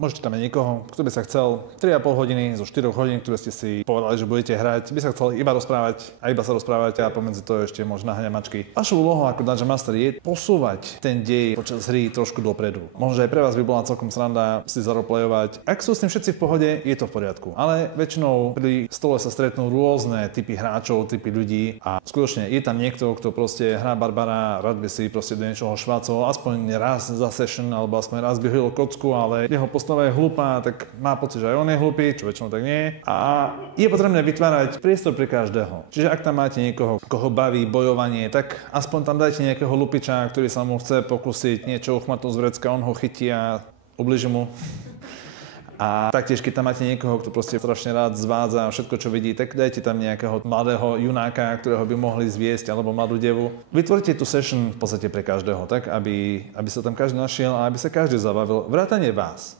Môžete tam mať niekoho, kto by sa chcel 3,5 hodiny zo 4 hodín, ktoré ste si povedali, že budete hrať, by sa chcel iba rozprávať a iba sa rozprávať a pomedzi to ešte možno naháňať mačky. Vašou úlohou ako Dungeon Master je posúvať ten dej počas hry trošku dopredu. Možno aj pre vás by bola celkom sranda si zaroleplayovať. Ak sú s tým všetci v pohode, je to v poriadku. Ale väčšinou pri stole sa stretnú rôzne typy hráčov, typy ľudí a skutočne je tam niekto, kto proste hrá barbara, rád by si proste do niečoho švácol aspoň raz za session alebo aspoň raz by hodil kocku, ale jeho postava je hlupá, tak má pocit, že aj on je hlupý, čo väčšinou tak nie. A je potrebné vytvárať priestor pre každého. Čiže ak tam máte niekoho, koho baví bojovanie, tak aspoň tam dajte nejakého lupiča, ktorý sa mu chce pokúsiť niečo uchmatnúť z vrecka, on ho chytí a ubliží mu. A taktiež, keď tam máte niekoho, kto proste strašne rád zvádza všetko, čo vidí, tak dajte tam nejakého mladého junáka, ktorého by mohli zviesť, alebo mladú devu. Vytvorite tú session v podstate pre každého, tak aby sa tam každý našiel a aby sa každý zabavil. Vrátane vás.